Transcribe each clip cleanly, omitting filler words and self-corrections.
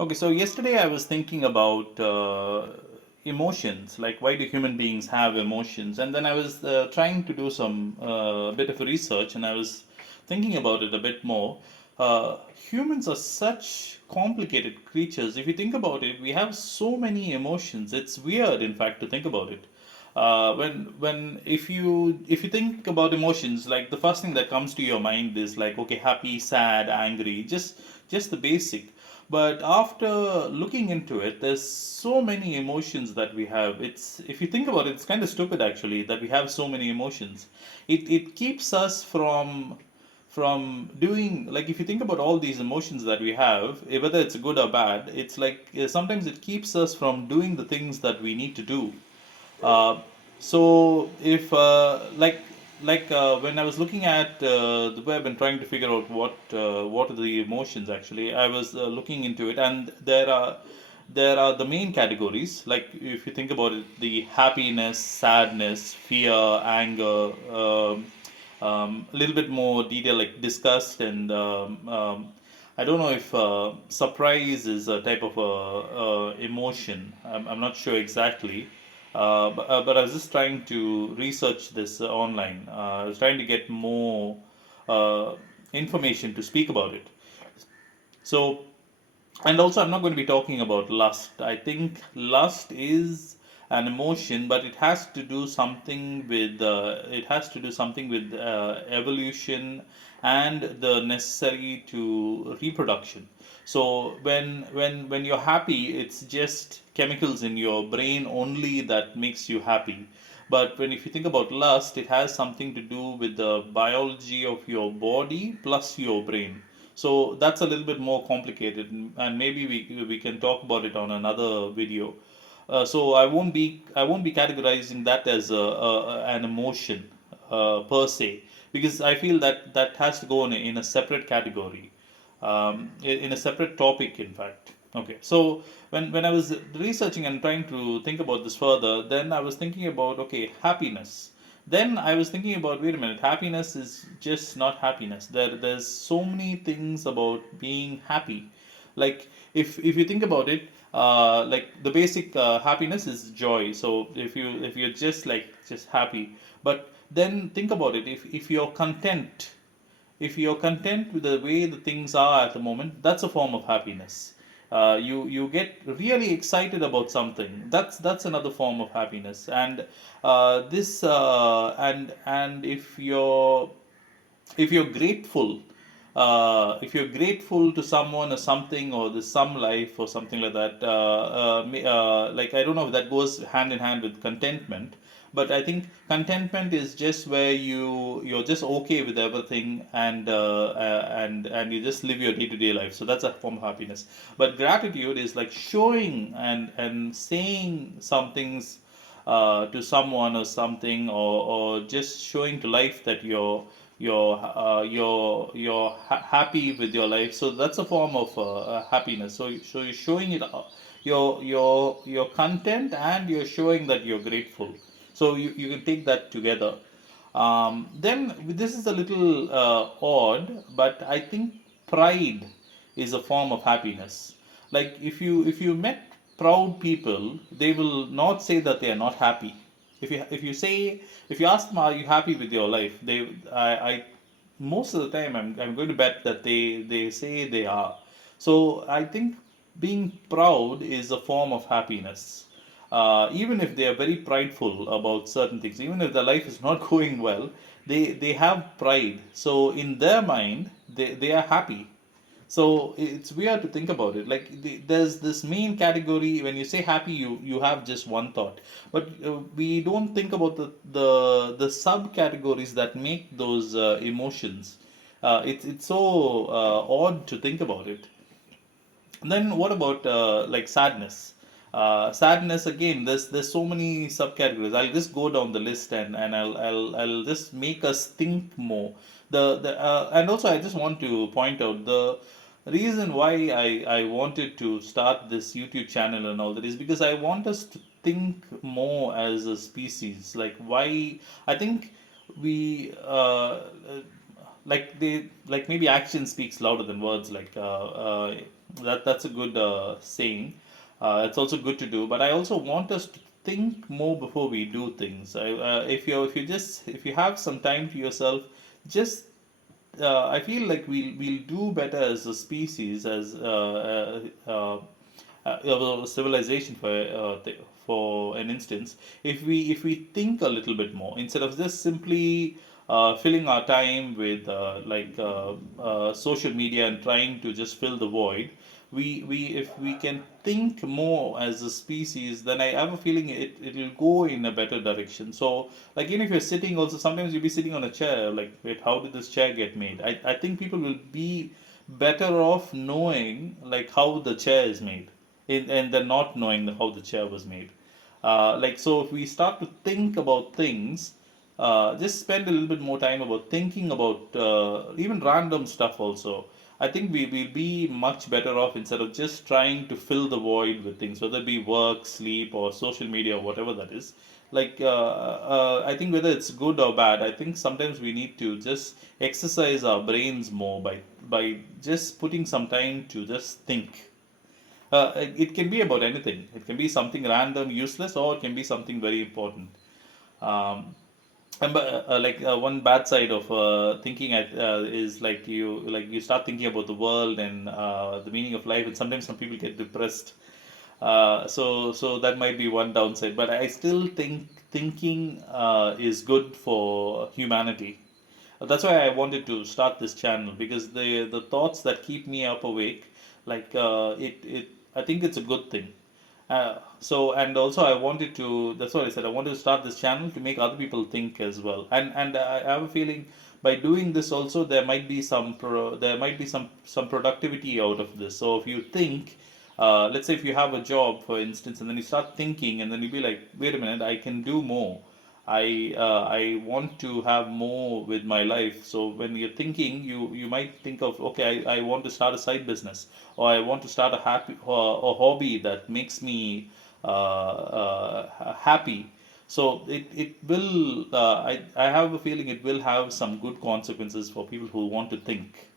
Okay, so yesterday I was thinking about emotions, like why do human beings have emotions? And then I was trying to do some bit of research, and I was thinking about it a bit more. Uh, Humans are such complicated creatures. If you think about it, we have so many emotions. It's weird, in fact, to think about it. When if you think about emotions, like the first thing that comes to your mind is like, okay, happy, sad, angry, just the basic. But after looking into it, there's so many emotions that we have. It's, if you think about it, it's kind of stupid actually that we have so many emotions. It keeps us from doing, like, if you think about all these emotions that we have, whether it's good or bad, it's like sometimes it keeps us from doing the things that we need to do. uh, so if when I was looking at the web and trying to figure out what are the emotions actually, I was looking into it, and there are the main categories. Like if you think about it, the happiness, sadness, fear, anger, a little bit more detail like disgust and I don't know if surprise is a type of emotion. I'm not sure exactly. But I was just trying to research this online. I was trying to get more uh, information to speak about it. So, and also, I'm not going to be talking about lust. I think lust is an emotion, but it has to do something with evolution and the necessary to reproduction. So when you're happy, it's just chemicals in your brain only that makes you happy. But when if you think about lust, it has something to do with the biology of your body plus your brain. So that's a little bit more complicated, and maybe we can talk about it on another video. So I won't be categorizing that as an emotion per se, because I feel that that has to go in a separate category, in a separate topic, in fact. Okay, so when I was researching and trying to think about this further, then I was thinking about, okay, happiness. Then I was thinking about, wait a minute, happiness is just not happiness. There's so many things about being happy. Like if you think about it, like the basic happiness is joy. So if you're just like just happy, but then think about it. If you're content, if you're content with the way the things are at the moment, that's a form of happiness. You get really excited about something. That's another form of happiness. And this and if you're grateful, if you're grateful to someone or something, or the some life or something like that, like, I don't know if that goes hand in hand with contentment, but I think contentment is just where you're just okay with everything, and you just live your day-to-day life. So that's a form of happiness. But gratitude is like showing and saying some things to someone or something, or just showing to life that you're happy with your life. So that's a form of happiness. So you're showing it, your content, and you're showing that you're grateful. So you can take that together. Then this is a little odd, but I think pride is a form of happiness. Like if you met proud people, they will not say that they are not happy. If you ask them, are you happy with your life, I most of the time I'm going to bet that they say they are. So I think being proud is a form of happiness. Even if they are very prideful about certain things, even if their life is not going well, they have pride. So in their mind, they are happy. So it's weird to think about it. Like there's this main category. When you say happy, you have just one thought, but we don't think about the subcategories that make those emotions. It's so odd to think about it. And then what about like sadness? Sadness again. There's so many subcategories. I'll just go down the list, and I'll just make us think more. And also I just want to point out the reason why I wanted to start this YouTube channel and all that is because I want us to think more as a species. Like why I think we like maybe action speaks louder than words, like That's a good saying. It's also good to do, but I also want us to think more before we do things. If you have some time to yourself, just I feel like we'll do better as a species, as civilization for an instance, if we think a little bit more instead of just simply filling our time with social media and trying to just fill the void. We If we can think more as a species, then I have a feeling it'll go in a better direction. So like, even if you're sitting also, sometimes you'll be sitting on a chair like, wait, how did this chair get made? I think people will be better off knowing like how the chair is made, and then not knowing how the chair was made. So if we start to think about things, just spend a little bit more time about thinking about even random stuff also. I think we will be much better off instead of just trying to fill the void with things, whether it be work, sleep, or social media, or whatever that is. I think whether it's good or bad, I think sometimes we need to just exercise our brains more by just putting some time to just think. It can be about anything. It can be something random, useless, or it can be something very important. Um, One bad side of thinking is like you start thinking about the world and the meaning of life, and sometimes some people get depressed. So that might be one downside. But I still think thinking is good for humanity. That's why I wanted to start this channel, because the thoughts that keep me up awake, it I think it's a good thing. And also I wanted to. That's what I said. I wanted to start this channel to make other people think as well. And I have a feeling by doing this also there might be some productivity out of this. So if you think, let's say if you have a job, for instance, and then you start thinking, and then you be like, wait a minute, I can do more. I want to have more with my life. So when you're thinking, you might think of, okay, I want to start a side business, or I want to start a hobby that makes me happy. So it will I have a feeling it will have some good consequences for people who want to think.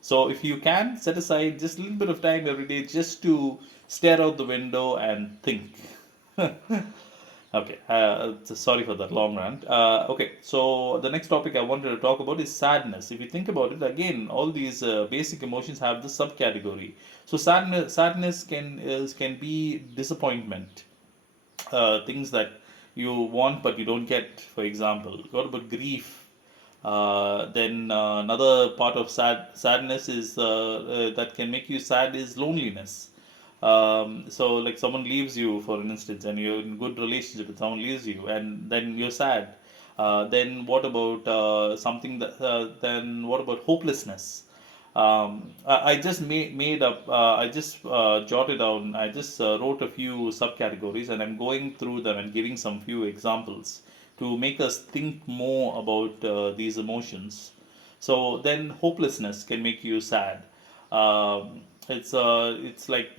So if you can set aside just a little bit of time every day just to stare out the window and think. Okay, sorry for that long rant. Okay, so the next topic I wanted to talk about is sadness. If you think about it, again, all these basic emotions have this subcategory. So sadness can be disappointment, things that you want but you don't get. For example, what about grief? Then Another part of sadness is that can make you sad is loneliness. So like someone leaves you, for an instance, and you're in good relationship with someone leaves you, and then you're sad. Then what about something that? Then what about hopelessness? I just made up. I just jotted down. I just wrote a few subcategories, and I'm going through them and giving some few examples to make us think more about these emotions. So then, hopelessness can make you sad. It's like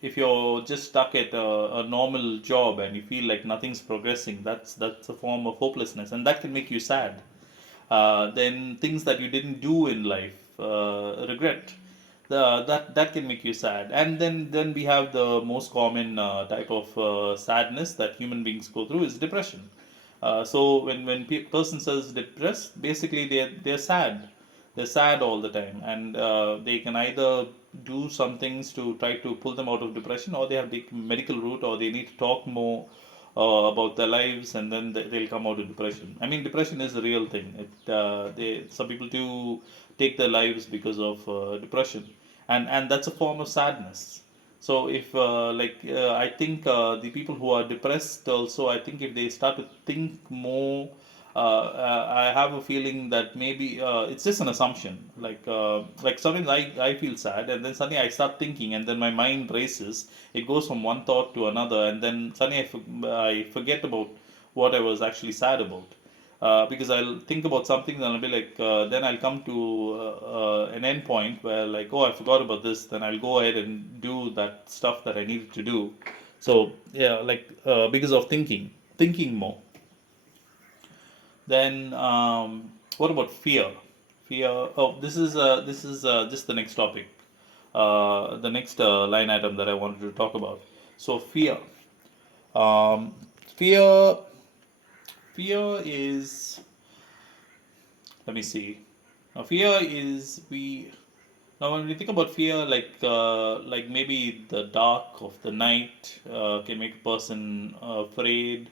if you're just stuck at a normal job and you feel like nothing's progressing. That's a form of hopelessness, and that can make you sad. Then things that you didn't do in life, regret, that can make you sad. And then we have the most common type of sadness that human beings go through is depression. So when person says depressed, basically they're sad. They're sad all the time, and they can either do some things to try to pull them out of depression, or they have the medical route, or they need to talk more about their lives, and then they'll come out of depression. I mean, depression is a real thing. Some people do take their lives because of depression, and that's a form of sadness. So if I think the people who are depressed also, I think if they start to think more, I have a feeling that maybe it's just an assumption. Like sometimes I feel sad, and then suddenly I start thinking, and then my mind races. It goes from one thought to another, and then suddenly I forget about what I was actually sad about. Because I'll think about something, and I'll be like, then I'll come to an end point where, like, oh, I forgot about this. Then I'll go ahead and do that stuff that I needed to do. So yeah, because of thinking more. Then what about fear? Fear. Oh, this is just the next topic. The next line item that I wanted to talk about. So fear. Um, fear. Fear is. Let me see. Now, fear is we. Now, when we think about fear, like maybe the dark of the night can make a person afraid,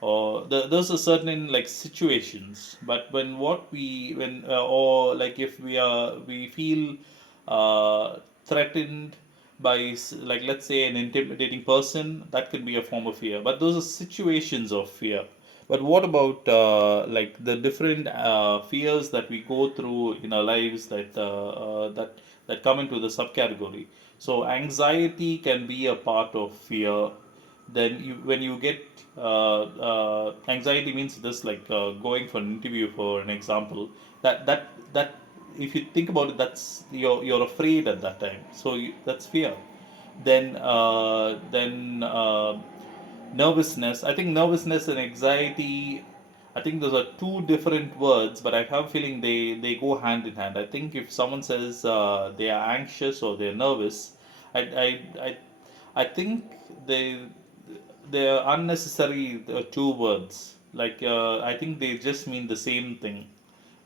or there's a certain like situations. But or like if we feel threatened by like let's say an intimidating person, that could be a form of fear. But those are situations of fear. But what about like the different fears that we go through in our lives that come into the subcategory? So anxiety can be a part of fear. Then when you get anxiety means this like going for an interview for an example. That if you think about it, that's you're afraid at that time. So that's fear. Then nervousness. I think nervousness and anxiety. I think those are two different words, but I have a feeling they go hand in hand. I think if someone says they are anxious or they're nervous, I I I, I think they they're unnecessary two words. Like I think they just mean the same thing.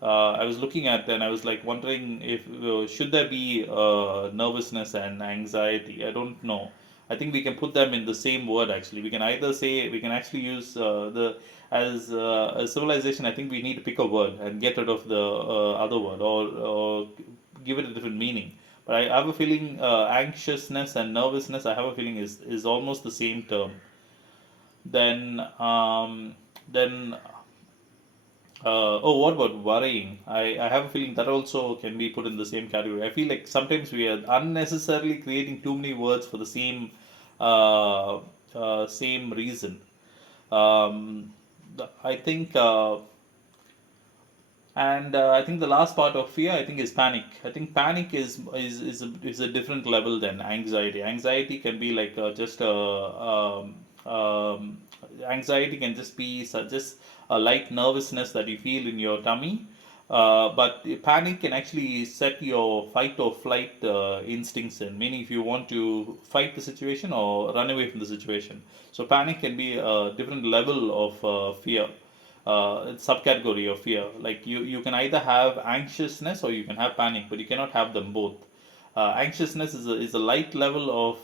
I was looking at and I was like wondering if should there be nervousness and anxiety. I don't know. I think we can put them in the same word actually. We can either say we can actually use the as a civilization. I think we need to pick a word and get rid of the other word or give it a different meaning. But I have a feeling anxiousness and nervousness. I have a feeling is almost the same term. Then then what about worrying? I have a feeling that also can be put in the same category. I feel like sometimes we are unnecessarily creating too many words for the same reason. I think, and I think the last part of fear, I think, is panic. I think panic is a different level than anxiety. Anxiety can be like just anxiety can just be just a light nervousness that you feel in your tummy. But panic can actually set your fight or flight instincts in, meaning if you want to fight the situation or run away from the situation. So panic can be a different level of fear, subcategory of fear. Like you can either have anxiousness or you can have panic, but you cannot have them both. Anxiousness is a light level of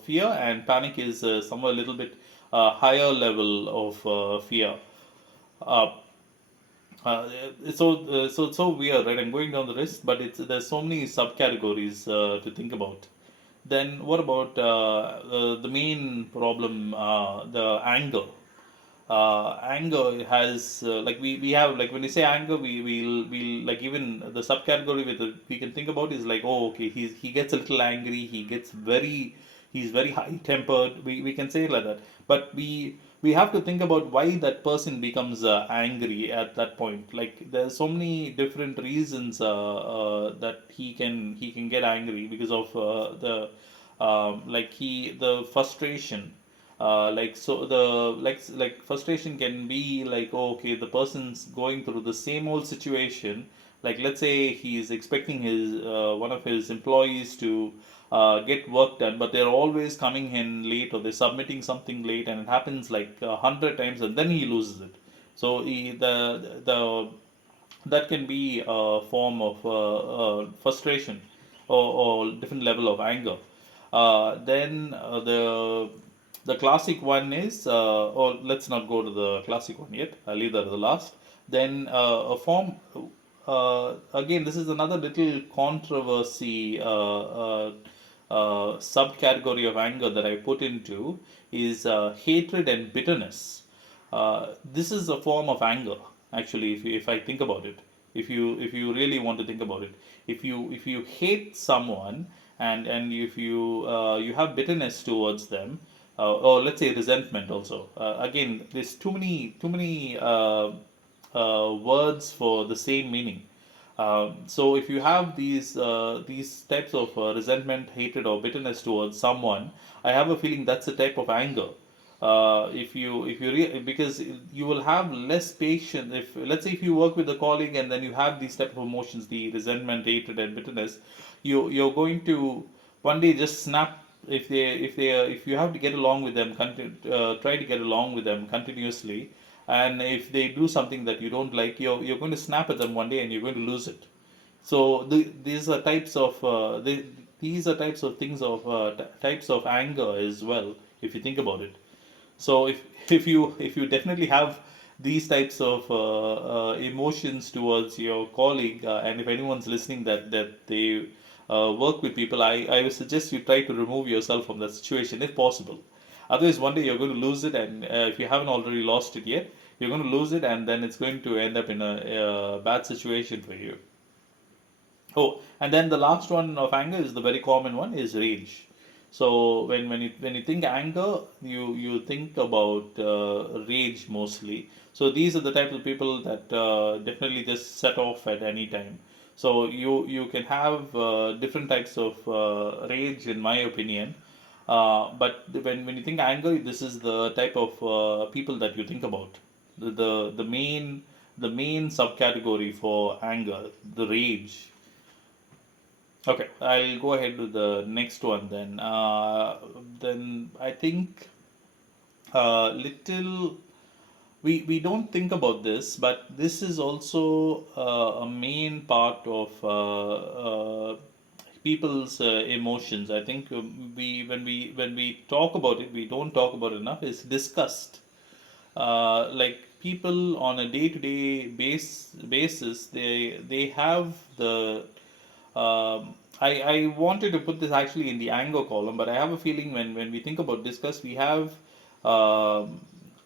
fear, and panic is somewhere a little bit higher level of fear. Uh, so weird, right? I'm going down the list, but it's there's so many subcategories to think about. Then what about the main problem, the anger? Anger has we have like when you say anger, we'll like even the subcategory with we can think about is like, oh, okay, he gets a little angry, he's very high tempered. We can say it like that, but we have to think about why that person becomes angry at that point. Like there's so many different reasons that he can get angry because of the frustration. Like so the like frustration can be like, oh, okay, the person's going through the same old situation. Like let's say he's expecting his one of his employees to get work done, but they're always coming in late or they're submitting something late, and it happens like 100 times, and then he loses it. So the that can be a form of frustration, or different level of anger. Then the classic one is, or let's not go to the classic one yet. I'll leave that to the last. Then a form. Again, this is another little controversy subcategory of anger that I put into is hatred and bitterness. This is a form of anger, actually. If I think about it, if you really want to think about it, if you hate someone, and if you have bitterness towards them, or let's say resentment also. Again, there's too many words for the same meaning. So if you have these types of resentment, hatred, or bitterness towards someone, I have a feeling that's a type of anger. Because you will have less patience. If, let's say, if you work with a colleague and then you have these type of emotions, the resentment, hatred, and bitterness, you're going to one day just snap. If you have to get along with them, try to get along with them continuously, and if they do something that you don't like, you're going to snap at them one day and you're going to lose it. So these are types of things of types of anger as well, if you think about it. So if you definitely have these types of emotions towards your colleague, and if anyone's listening that they work with people, I would suggest you try to remove yourself from that situation if possible. Otherwise, one day you're going to lose it, and if you haven't already lost it yet, you're going to lose it, and then it's going to end up in a bad situation for you. Oh, and then the last one of anger is the very common one is rage. So when you think anger, you think about rage mostly. So these are the types of people that definitely just set off at any time. So you can have different types of rage, in my opinion. But when you think anger, this is the type of people that you think about. The main subcategory for anger, the rage. Okay, I'll go ahead with the next one then. Then I think little we don't think about this, but this is also a main part of people's emotions. I think we when we talk about it, we don't talk about it enough. Is disgust. Like people on a day-to-day basis, they have the I wanted to put this actually in the anger column, but I have a feeling when we think about disgust, we have um,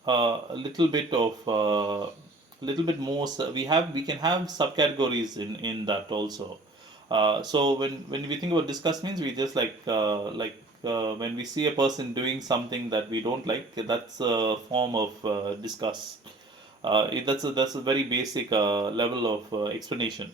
a little bit more. We can have subcategories in that also. So when we think about disgust, means we just when we see a person doing something that we don't like, that's a form of disgust. That's a very basic level of explanation.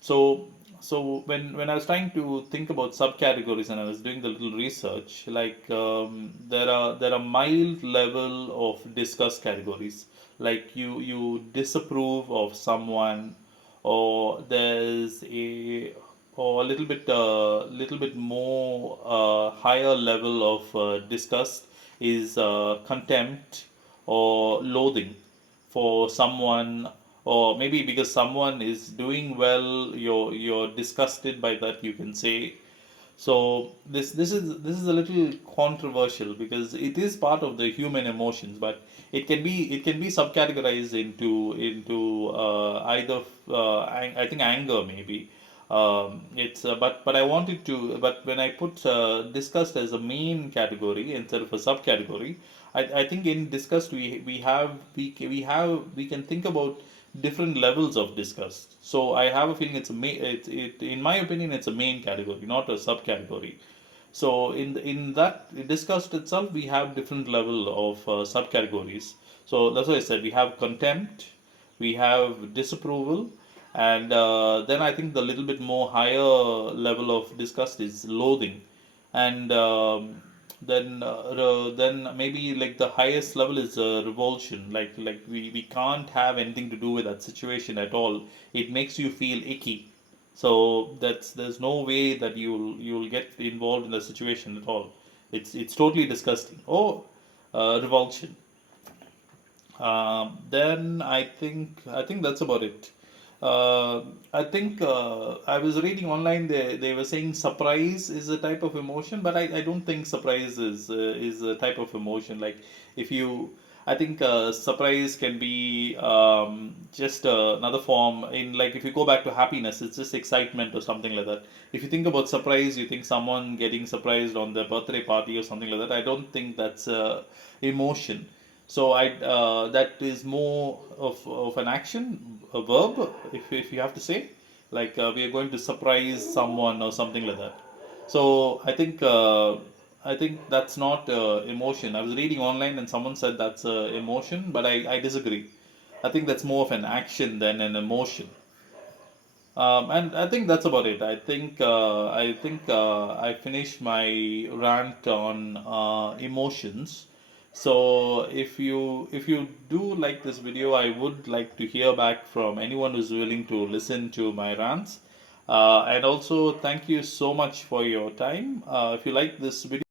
So, so when I was trying to think about subcategories and I was doing the little research, like there are mild level of discuss categories. Like you disapprove of someone, or there's a or a little bit more higher level of disgust is contempt or loathing for someone, or maybe because someone is doing well, you're disgusted by that, you can say. So this is a little controversial because it is part of the human emotions, but it can be subcategorized into either I think anger maybe. It's but I wanted to, but when I put disgust as a main category instead of a subcategory, I think in disgust we can think about different levels of disgust. So I have a feeling in my opinion it's a main category, not a subcategory. So in that disgust itself, we have different level of subcategories. So that's why I said we have contempt, we have disapproval, and then I think the little bit more higher level of disgust is loathing, and then maybe like the highest level is revulsion. Like we can't have anything to do with that situation at all. It makes you feel icky. So there's no way that you'll get involved in the situation at all. It's totally disgusting. Oh, revulsion. Then I think that's about it. I think I was reading online. They were saying surprise is a type of emotion, but I don't think surprise is a type of emotion. Like if you, I think surprise can be just another form. In like if you go back to happiness, it's just excitement or something like that. If you think about surprise, you think someone getting surprised on their birthday party or something like that. I don't think that's emotion. So that is more of an action, a verb, if you have to say, like we are going to surprise someone or something like that. So I think that's not emotion. I was reading online and someone said that's emotion, but I disagree. I think that's more of an action than an emotion. And I think that's about it. I think I finished my rant on emotions. So if you do like this video, I would like to hear back from anyone who's willing to listen to my rants. And also, thank you so much for your time. If you like this video,